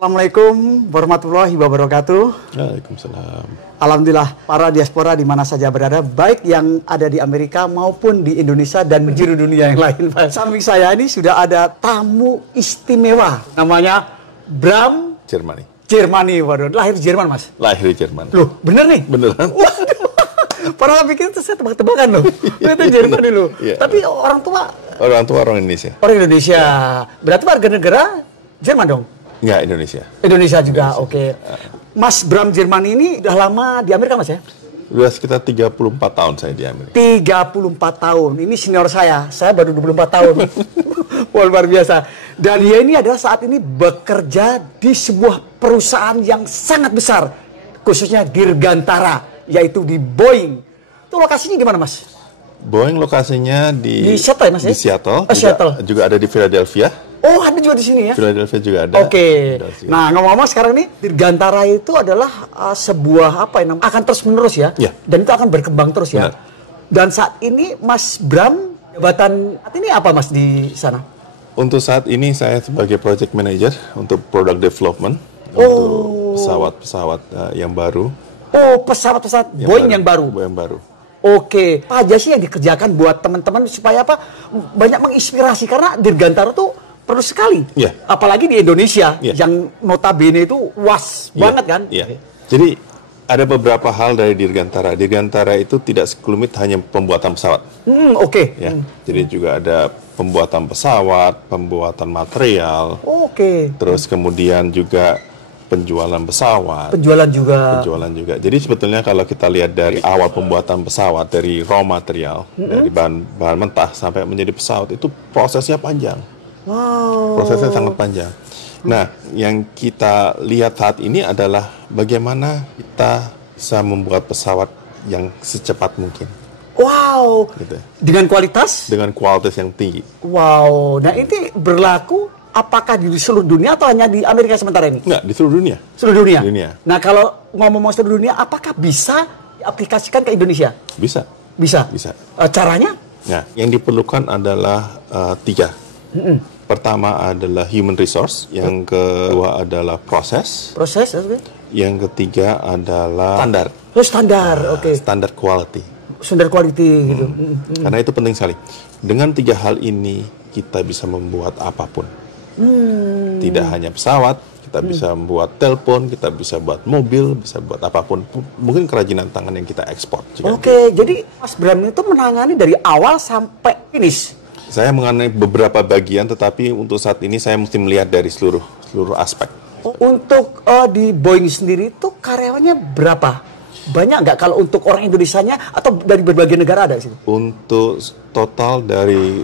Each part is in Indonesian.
Assalamualaikum warahmatullahi wabarakatuh. Waalaikumsalam. Alhamdulillah, para diaspora di mana saja berada, baik yang ada di Amerika maupun di Indonesia dan menjuru dunia yang lain. Samping saya ini sudah ada tamu istimewa, namanya Bram Jermani. Waduh, lahir di Jerman, Mas? Lahir di Jerman. Loh, bener nih? Beneran. Para pikir itu saya tebak-tebakan loh. Itu Jerman loh. Yeah. Tapi orang tua orang Indonesia. Orang Indonesia. Berarti warga negara Jerman dong? Enggak, Indonesia. Indonesia juga, oke. Mas Bram Jermani ini udah lama di Amerika, Mas ya? Udah sekitar 34 tahun saya di Amerika. 34 tahun. Ini senior saya baru 24 tahun. Wah, luar biasa. Dan dia ini adalah saat ini bekerja di sebuah perusahaan yang sangat besar, khususnya Dirgantara, yaitu di Boeing. Itu lokasinya gimana, Mas? Boeing lokasinya di Seattle ya, Mas? Di Seattle. Seattle. Juga ada di Philadelphia. Oh, ada juga di sini ya? Philadelphia juga ada. Oke. Nah, ngomong-ngomong sekarang ini Dirgantara itu adalah sebuah apa yang akan terus menerus ya? Ya. Dan itu akan berkembang terus ya. Benar. Dan saat ini Mas Bram, jabatan saat ini apa, Mas, di sana? Untuk saat ini saya sebagai project manager untuk product development untuk pesawat-pesawat yang baru. Oh, pesawat-pesawat Boeing yang baru. Boeing baru. Oke. Apa aja sih yang dikerjakan buat teman-teman supaya apa? Banyak menginspirasi karena Dirgantara tuh perlu sekali. Yeah. Apalagi di Indonesia yang notabene itu luas banget kan? Iya. Jadi ada beberapa hal dari Dirgantara. Dirgantara itu tidak sekelumit hanya pembuatan pesawat. Oke. Ya. Jadi juga ada pembuatan pesawat, pembuatan material. Oke. Terus kemudian juga penjualan pesawat. Penjualan juga. Jadi sebetulnya kalau kita lihat dari awal pembuatan pesawat, dari raw material, dari bahan mentah sampai menjadi pesawat, itu prosesnya panjang. Wow. Prosesnya sangat panjang. Nah, yang kita lihat saat ini adalah bagaimana kita bisa membuat pesawat yang secepat mungkin. Wow. Gitu. Dengan kualitas? Dengan kualitas yang tinggi. Wow. Nah, ini berlaku apakah di seluruh dunia atau hanya di Amerika sementara ini? Enggak, di seluruh dunia. Seluruh dunia? Dunia. Nah, kalau ngomong seluruh dunia, apakah bisa diaplikasikan ke Indonesia? Bisa. Bisa? Bisa. Caranya? Nah, yang diperlukan adalah 3. Pertama adalah human resource, yang kedua adalah proses, yang ketiga adalah standar. Oh, standar, oke. Standar quality. Standar quality gitu. Karena itu penting sekali. Dengan 3 hal ini kita bisa membuat apapun. Tidak hanya pesawat, kita bisa membuat telepon, kita bisa buat mobil, bisa buat apapun. Mungkin kerajinan tangan yang kita ekspor. Oke, jadi Mas Bram itu menangani dari awal sampai finish. Saya mengenai beberapa bagian, tetapi untuk saat ini saya mesti melihat dari seluruh aspek. Untuk di Boeing sendiri itu karyawannya berapa? Banyak nggak kalau untuk orang Indonesianya atau dari berbagai negara ada sih? Untuk total dari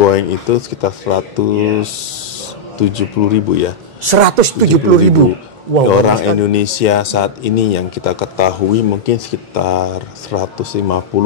Boeing itu sekitar 170.000 ya. 170.000. Wow, orang Indonesia saat ini yang kita ketahui mungkin sekitar 150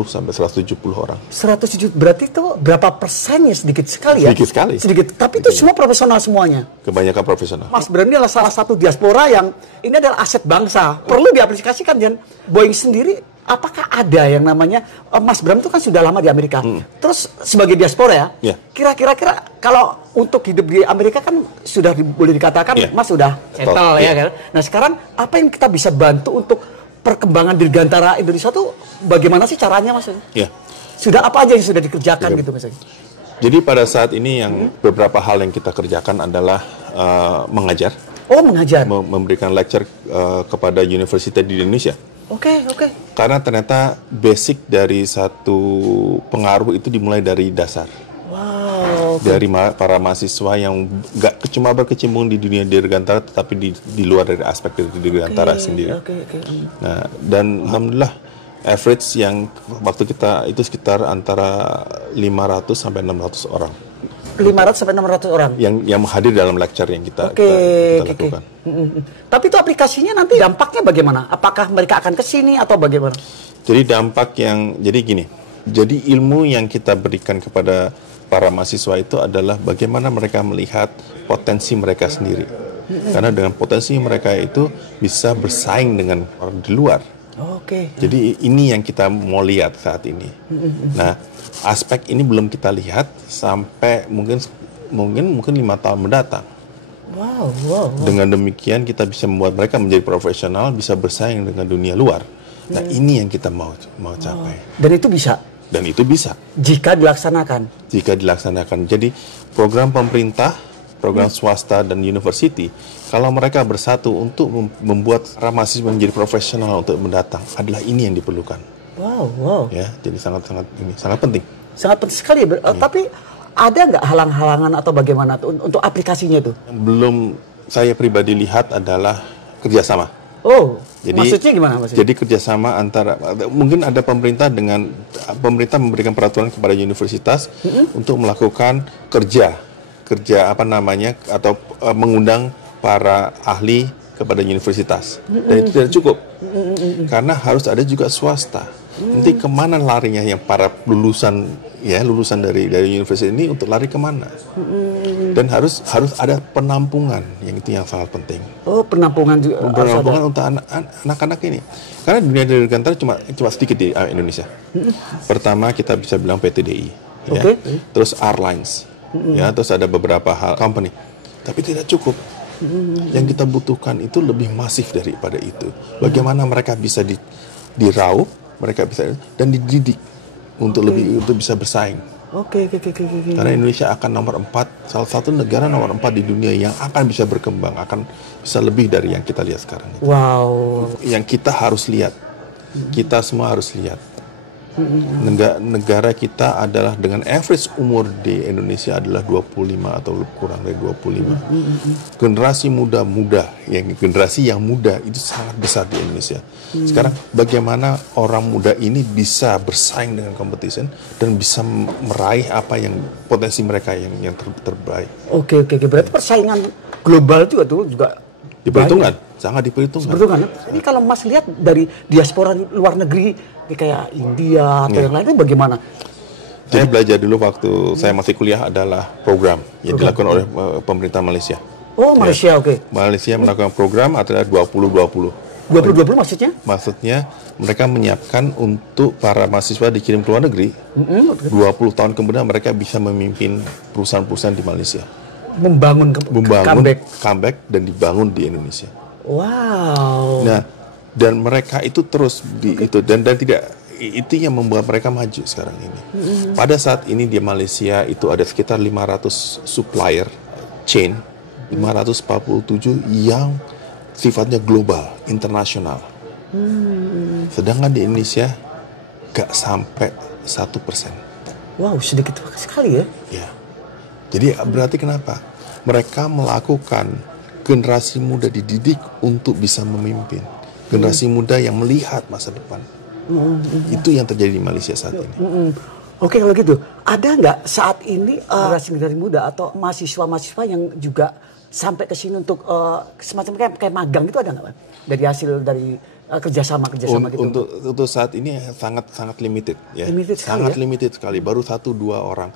sampai 170 orang. 170 berarti itu berapa persennya? Sedikit sekali ya? Sedikit sekali. Sedikit. Tapi itu semua profesional semuanya. Kebanyakan profesional. Mas Bram ini adalah salah satu diaspora yang ini adalah aset bangsa. Perlu diaplikasikan. Dan Boeing sendiri, apakah ada yang namanya Mas Bram itu kan sudah lama di Amerika. Terus sebagai diaspora ya, kira-kira kalau untuk hidup di Amerika kan sudah boleh dikatakan Mas sudah settle ya kan. Nah, sekarang apa yang kita bisa bantu untuk perkembangan Dirgantara Indonesia tuh bagaimana sih caranya, Mas? Iya. Sudah apa aja yang sudah dikerjakan gitu misalnya? Jadi pada saat ini yang beberapa hal yang kita kerjakan adalah mengajar. Oh, mengajar. Memberikan lecture kepada universitas di Indonesia. Oke. Karena ternyata basic dari satu pengaruh itu dimulai dari dasar. Wow. Dari para mahasiswa yang nggak cuma berkecimpung di dunia Dirgantara, tetapi di luar dari aspek dari Dirgantara sendiri. Nah, dan alhamdulillah average yang waktu kita itu sekitar antara 500 sampai 600 orang. 500 sampai 600 orang yang hadir dalam lecture yang kita lakukan. Tapi itu aplikasinya nanti dampaknya bagaimana? Apakah mereka akan ke sini atau bagaimana? Jadi jadi gini. Jadi ilmu yang kita berikan kepada para mahasiswa itu adalah bagaimana mereka melihat potensi mereka sendiri. Karena dengan potensi mereka itu bisa bersaing dengan orang di luar. Jadi ini yang kita mau lihat saat ini. Nah, aspek ini belum kita lihat sampai mungkin 5 tahun mendatang. Wow. Wow. Dengan demikian kita bisa membuat mereka menjadi profesional, bisa bersaing dengan dunia luar. Nah, ini yang kita mau capai. Dan itu bisa? Dan itu bisa. Jika dilaksanakan? Jika dilaksanakan. Jadi program pemerintah, program swasta dan university, kalau mereka bersatu untuk membuat para mahasiswa menjadi profesional untuk mendatang, adalah ini yang diperlukan. Wow. Ya, jadi sangat penting. Sangat penting sekali. Tapi ada nggak halang-halangan atau bagaimana untuk aplikasinya itu? Yang belum saya pribadi lihat adalah kerjasama. Maksudnya gimana? Jadi kerjasama antara, mungkin ada pemerintah memberikan peraturan kepada universitas untuk melakukan kerja atau mengundang para ahli kepada universitas. Dan itu tidak cukup, karena harus ada juga swasta. Nanti kemana larinya yang para lulusan dari universitas ini untuk lari kemana? Dan harus ada penampungan, yang itu yang sangat penting. Penampungan juga. Penampungan untuk anak-anak ini. Karena dunia dirgantara cuma sedikit di Indonesia. Pertama kita bisa bilang PTDI, ya. Terus Airlines, ya. Terus ada beberapa hal company, tapi tidak cukup. Yang kita butuhkan itu lebih masif daripada itu. Bagaimana mereka bisa diraup, mereka bisa dan dididik untuk bisa bersaing. Karena Indonesia akan nomor 4, salah satu negara nomor 4 di dunia yang akan bisa berkembang, akan bisa lebih dari yang kita lihat sekarang. Wow. Yang kita harus lihat, kita semua harus lihat. Negara kita adalah dengan average umur di Indonesia adalah 25 atau kurang dari 25. Generasi generasi yang muda itu sangat besar di Indonesia. Sekarang bagaimana orang muda ini bisa bersaing dengan competition dan bisa meraih apa yang potensi mereka yang terbaik. Oke. Berarti persaingan global juga diperhitungkan, sangat diperhitungkan. Ini kalau Mas lihat dari diaspora luar negeri kayak India atau yang lain itu bagaimana? Saya belajar dulu waktu saya masih kuliah adalah program yang dilakukan oleh pemerintah Malaysia. Malaysia, Malaysia melakukan program adalah 2020. 2020 maksudnya? Maksudnya mereka menyiapkan untuk para mahasiswa dikirim ke luar negeri. 20 tahun kemudian mereka bisa memimpin perusahaan-perusahaan di Malaysia. Membangun comeback dan dibangun di Indonesia. Wow. Nah, dan mereka itu terus dan tidak itu yang membuat mereka maju sekarang ini. Pada saat ini di Malaysia itu ada sekitar 500 supplier chain, 547 yang sifatnya global, internasional. Sedangkan di Indonesia gak sampai 1%. Wow, sedikit sekali ya? Ya. Jadi berarti kenapa? Mereka melakukan generasi muda dididik untuk bisa memimpin. Generasi muda yang melihat masa depan. Itu yang terjadi di Malaysia saat ini. Oke, kalau gitu, ada nggak saat ini generasi muda atau mahasiswa-mahasiswa yang juga sampai ke sini untuk semacam kayak magang itu ada nggak, dari hasil dari kerjasama gitu? Untuk saat ini sangat limited, ya. Limited sekali, baru 1-2 orang.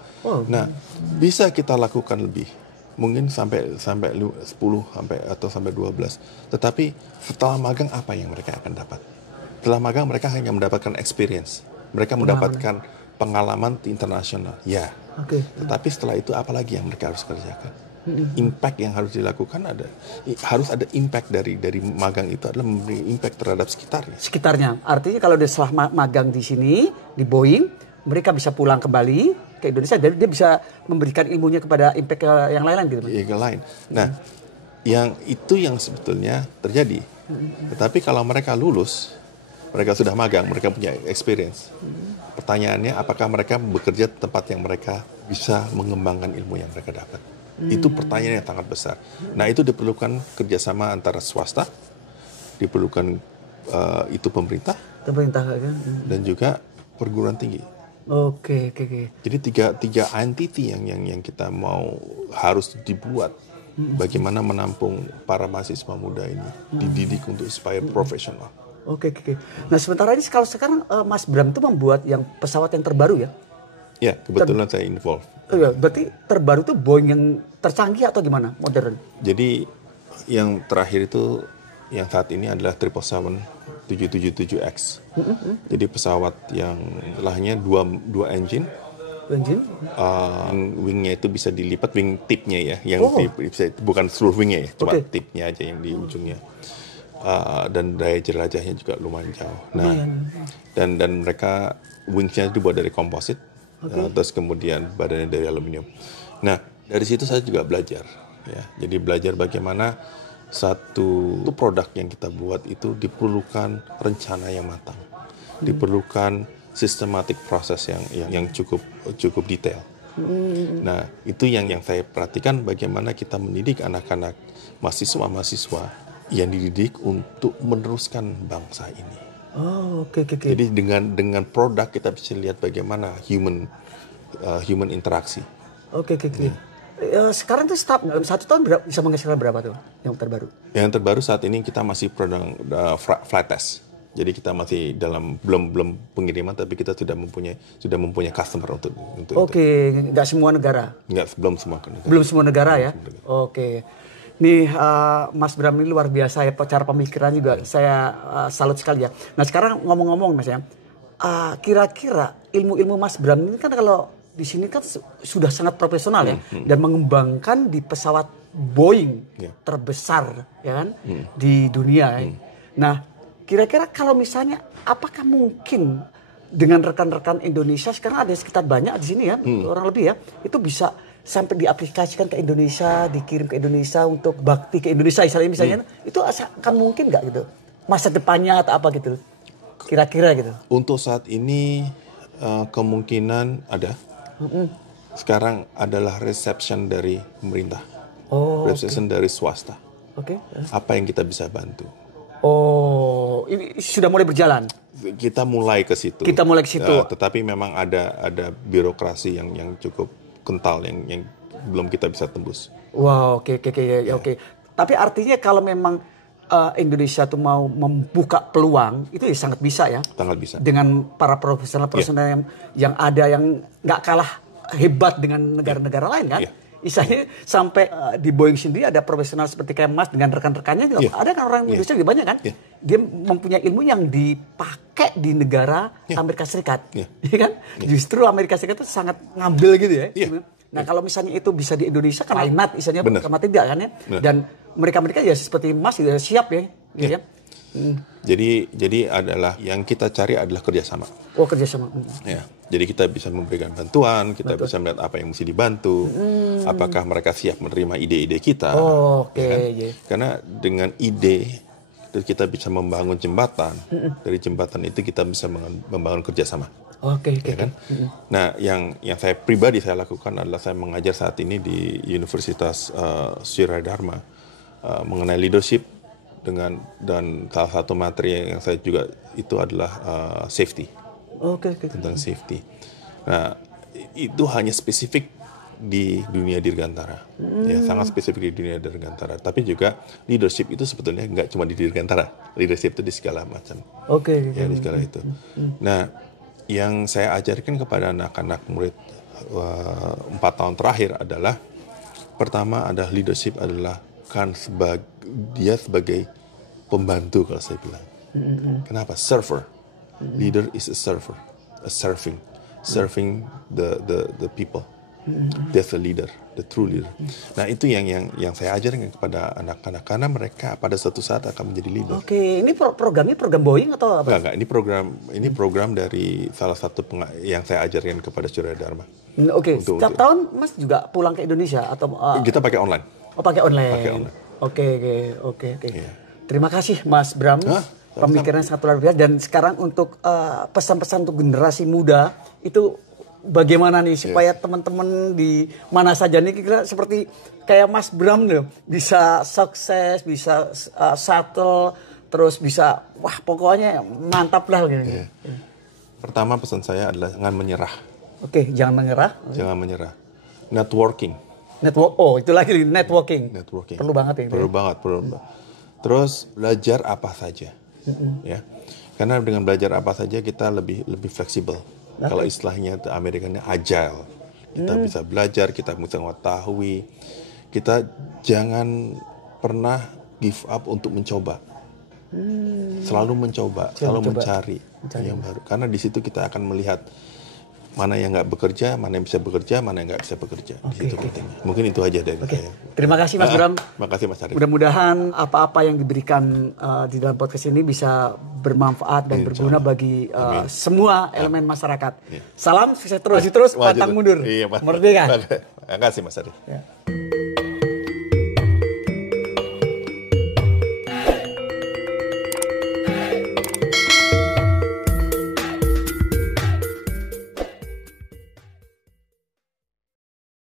Nah, bisa kita lakukan lebih. Mungkin sampai 10 atau sampai 12. Tetapi setelah magang apa yang mereka akan dapat? Setelah magang mereka hanya mendapatkan experience. Mereka mendapatkan pengalaman internasional. Ya. Tetapi setelah itu apa lagi yang mereka harus kerjakan? Impact yang harus dilakukan harus ada impact dari magang itu adalah memberi impact terhadap sekitarnya. Artinya kalau dia setelah magang di sini di Boeing, mereka bisa pulang kembali ke Indonesia dan dia bisa memberikan ilmunya kepada impact yang lain gitu. Yang lain. Nah, yang sebetulnya terjadi. Tetapi kalau mereka lulus, mereka sudah magang, mereka punya experience. Pertanyaannya, apakah mereka bekerja di tempat yang mereka bisa mengembangkan ilmu yang mereka dapat? Itu pertanyaan yang sangat besar. Nah, itu diperlukan kerjasama antara swasta, diperlukan itu pemerintah kan? Dan juga perguruan tinggi. Oke. Jadi tiga entity yang kita mau harus dibuat. Bagaimana menampung para mahasiswa muda ini, dididik untuk supaya profesional. Oke. Nah, sementara ini kalau sekarang Mas Bram itu membuat yang pesawat yang terbaru ya? Ya, kebetulan saya involved. Berarti terbaru itu Boeing yang tercanggih atau gimana? Modern? Jadi yang terakhir itu yang saat ini adalah 777X. Jadi pesawat yang lahirnya dua engine, Engine? Wingnya itu bisa dilipat, wing tipnya ya, yang bukan seluruh wingnya ya, cuma tipnya aja yang di ujungnya. Dan daya jelajahnya juga lumayan jauh. Nah, dan mereka wingsnya dibuat dari komposit, terus kemudian badannya dari aluminium. Nah, dari situ saya juga belajar, ya. Jadi belajar bagaimana satu produk yang kita buat itu diperlukan rencana yang matang, diperlukan sistematik proses yang cukup detail. Nah, itu yang saya perhatikan, bagaimana kita mendidik anak-anak mahasiswa yang dididik untuk meneruskan bangsa ini. Oke. Jadi dengan produk kita bisa lihat bagaimana human interaksi. Oke. Sekarang tuh satu tahun bisa menghasilkan berapa tuh yang terbaru? Yang terbaru saat ini kita masih produk flight test. Jadi kita masih belum pengiriman, tapi kita sudah mempunyai customer untuk itu. Oke, nggak semua negara? Belum semua negara. Belum semua negara ya? Oke. Nih Mas Bram ini luar biasa ya, cara pemikiran juga saya salut sekali ya. Nah sekarang ngomong-ngomong Mas ya, kira-kira ilmu Mas Bram ini kan kalau di sini kan sudah sangat profesional ya, dan mengembangkan di pesawat Boeing terbesar ya kan di dunia. Nah kira-kira kalau misalnya apakah mungkin dengan rekan-rekan Indonesia sekarang ada sekitar banyak di sini ya, orang lebih ya, itu bisa sampai diaplikasikan ke Indonesia, dikirim ke Indonesia untuk bakti ke Indonesia misalnya, itu akan mungkin nggak gitu masa depannya atau apa gitu kira-kira gitu? Untuk saat ini kemungkinan ada. Sekarang adalah reception dari pemerintah, reception dari swasta. Apa yang kita bisa bantu? Ini sudah mulai berjalan. Kita mulai ke situ. Tetapi memang ada birokrasi yang cukup kental yang belum kita bisa tembus. Wow, oke. Tapi artinya kalau memang Indonesia tuh mau membuka peluang, itu ya sangat bisa ya. Sangat bisa. Dengan para profesional yang ada yang nggak kalah hebat dengan negara-negara lain kan. Misalnya sampai di Boeing sendiri ada profesional seperti kayak Mas dengan rekan-rekannya juga. Ada kan orang Indonesia juga banyak kan. Dia mempunyai ilmu yang dipakai di negara Amerika Serikat. Kan? Justru Amerika Serikat itu sangat ngambil gitu ya. Nah kalau misalnya itu bisa di Indonesia kan lain misalnya sama tidak kan ya. Dan mereka ya seperti Mas sudah siap ya. Gitu ya. Jadi adalah yang kita cari adalah kerjasama. Kerjasama. Ya. Jadi kita bisa memberikan bantuan, kita bisa melihat apa yang mesti dibantu, apakah mereka siap menerima ide-ide kita. Karena dengan ide kita bisa membangun jembatan, dari jembatan itu kita bisa membangun kerjasama. Kan? Nah, yang saya pribadi saya lakukan adalah saya mengajar saat ini di Universitas Sri Dharma mengenai leadership dan salah satu materi yang saya juga itu adalah safety. Tentang safety. Nah, itu hanya spesifik di dunia dirgantara, ya sangat spesifik di dunia dirgantara. Tapi juga leadership itu sebetulnya nggak cuma di dirgantara, leadership itu di segala macam. Ya di segala itu. Nah, yang saya ajarkan kepada anak-anak murid 4 tahun terakhir adalah pertama adalah leadership adalah kan dia sebagai pembantu kalau saya bilang. Kenapa? Server. Leader is a server, serving the people. That's the leader, the true leader. Nah itu yang saya ajarkan kepada anak-anak karena mereka pada suatu saat akan menjadi leader. Ini programnya program Boeing atau apa? Enggak, ini program dari salah satu yang saya ajarkan kepada Surya Dharma. Setiap tahun Mas juga pulang ke Indonesia atau? Kita pakai online. Pakai online. Oke. Terima kasih Mas Bram. Pemikirannya sangat luar biasa. Dan sekarang untuk pesan-pesan untuk generasi muda itu bagaimana nih supaya teman-teman di mana saja nih kira seperti kayak Mas Bram nih bisa sukses, bisa settle, terus bisa pokoknya mantap lah gitu. Pertama pesan saya adalah jangan menyerah. Jangan menyerah. Jangan menyerah. Networking. Itu lagi networking. Perlu banget ya. Perlu banget. Terus belajar apa saja. Ya, karena dengan belajar apa saja kita lebih fleksibel. Kalau istilahnya Amerikanya agile, kita bisa belajar, kita bisa mengetahui. Kita jangan pernah give up untuk mencoba. Selalu mencoba, selalu mencari yang baru. Karena di situ kita akan melihat mana yang nggak bekerja, mana yang bisa bekerja, mana yang nggak bisa bekerja. Itu pentingnya. Mungkin itu aja dari saya. Terima kasih Mas Bram. Terima kasih Mas Arief. Mudah-mudahan apa-apa yang diberikan di dalam podcast ini bisa bermanfaat dan berguna bagi semua elemen masyarakat. Salam sukses terus, pantang mundur. Iya, Merdeka. Terima kasih Mas Arief.